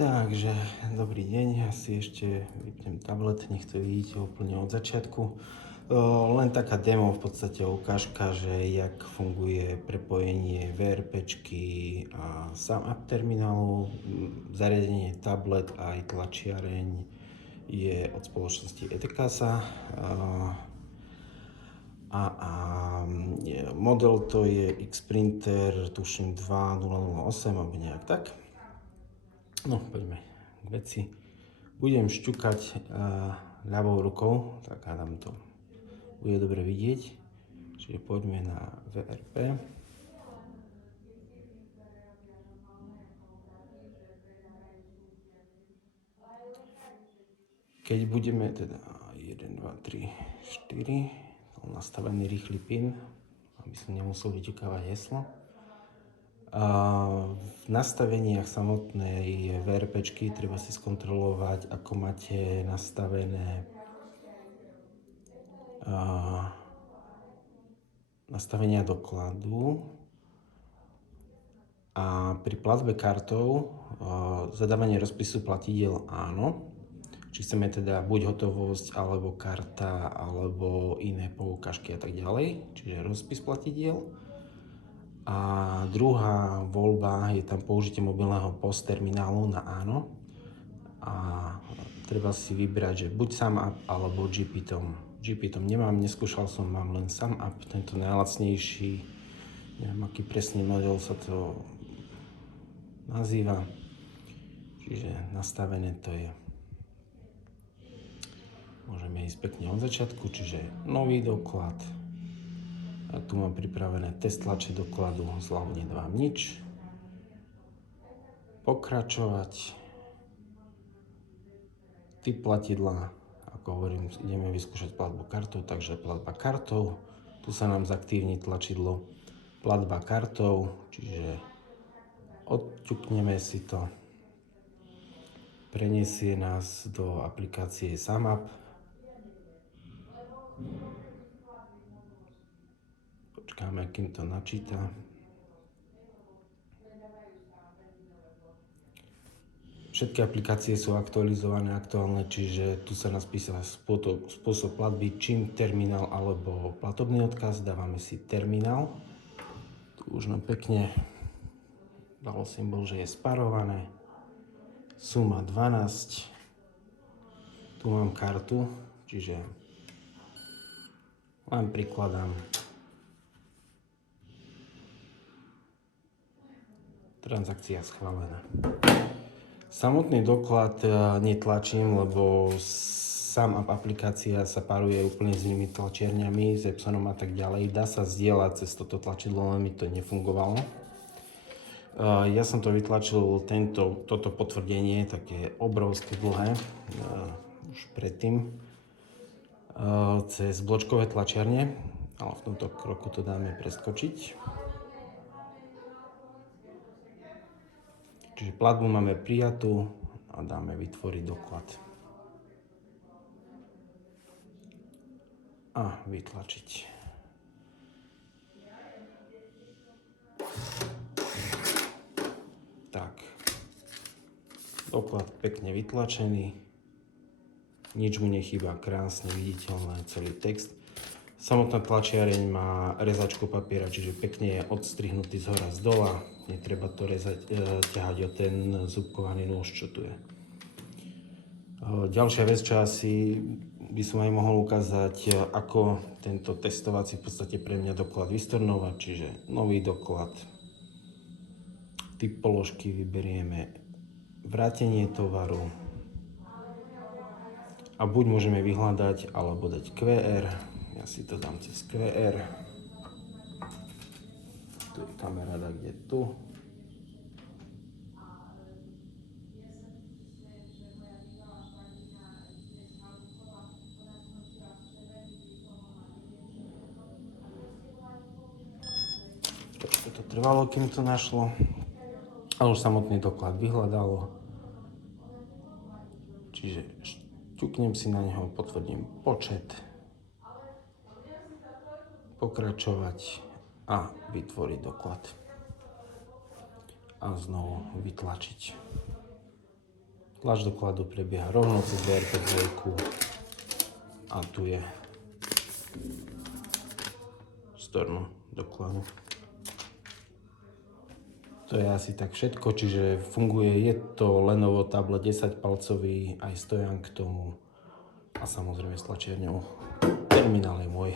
Takže, dobrý deň, ja si ešte vypnem tablet, nech to vidíte úplne od začiatku. Len taká demo, v podstate ukážka, že jak funguje prepojenie VRPčky a sám app terminálu. Zariadenie tablet a aj tlačiareň je od spoločnosti Edekasa. Model to je Xprinter, tuším 2008 alebo nejak tak. No, poďme k veci. Budem šťukať ľavou rukou, tak hádam to bude dobre vidieť. Čiže poďme na VRP. Keď budeme teda 1, 2, 3, 4, nastavený rýchly PIN, aby som nemusel vyťukávať heslo. V nastaveniach samotnej VRPčky treba si skontrolovať, ako máte nastavené nastavenia dokladu. A pri platbe kartou zadávanie rozpisu platidiel áno. Či chceme teda buď hotovosť, alebo karta, alebo iné poukážky a tak ďalej. Čiže rozpis platidiel. A druhá voľba je tam použitie mobilného POS terminálu na áno. A treba si vybrať, že buď sám app alebo GPTom. GPTom nemám, neskúšal som, mám len sám app, tento najlacnejší. Neviem, aký presný model sa to nazýva. Čiže nastavené to je. Môžeme ísť pekne od začiatku, čiže nový doklad. A tu mám pripravené test tlače dokladu, zľavo nedávam nič. Pokračovať. Typ platidla, ako hovorím, ideme vyskúšať platbu kartou, takže platba kartou. Tu sa nám zaktívni tlačidlo platba kartou, čiže odťukneme si to. Preniesie nás do aplikácie SamApp. Počkáme, kým to načíta. Všetky aplikácie sú aktualizované, aktuálne, čiže tu sa nás písa spôsob platby, čím terminál alebo platobný odkaz. Dávame si terminál. Tu už nám pekne dalo symbol, že je spárované. Suma 12. Tu mám kartu, čiže len prikladám. Transakcia schválená. Samotný doklad netlačím, lebo sám aplikácia sa páruje úplne s inými tlačiarňami, s Epsonom a tak ďalej. Dá sa zdieľať cez toto tlačidlo, len mi to nefungovalo. Ja som to vytlačil, toto potvrdenie, také obrovské dlhé, už predtým, cez bločkové tlačiarne, ale v tomto kroku to dáme preskočiť. Čiže platbu máme prijatú a dáme vytvoriť doklad. A vytlačiť. Tak. Doklad pekne vytlačený. Nič mu nechýba, krásne viditeľné celý text. Samotná tlačiareň má rezačku papiera, čiže pekne je odstrihnutý zhora z dola. Netreba to ťahať o ten zúbkovaný nôž, čo tu je. Ďalšia vec, čo asi by som aj mohol ukázať, ako tento testovací v podstate pre mňa doklad vystornovať, čiže nový doklad. Typ položky vyberieme vrátenie tovaru. A buď môžeme vyhľadať, alebo dať QR. Ja si to dám cez QR. Tu je kamera, kde tu. Trošku to trvalo, kým to našlo. Ale už samotný doklad vyhľadalo. Čiže šťuknem si na neho, potvrdím počet. Pokračovať a vytvoriť doklad. A znovu vytlačiť. Tlač dokladu prebieha rovno cez BRP2 a tu je storno dokladu. To je asi tak všetko, čiže funguje, je to Lenovo tablet 10-palcový, aj stojan k tomu a samozrejme s tlačiarňou. Terminál je môj.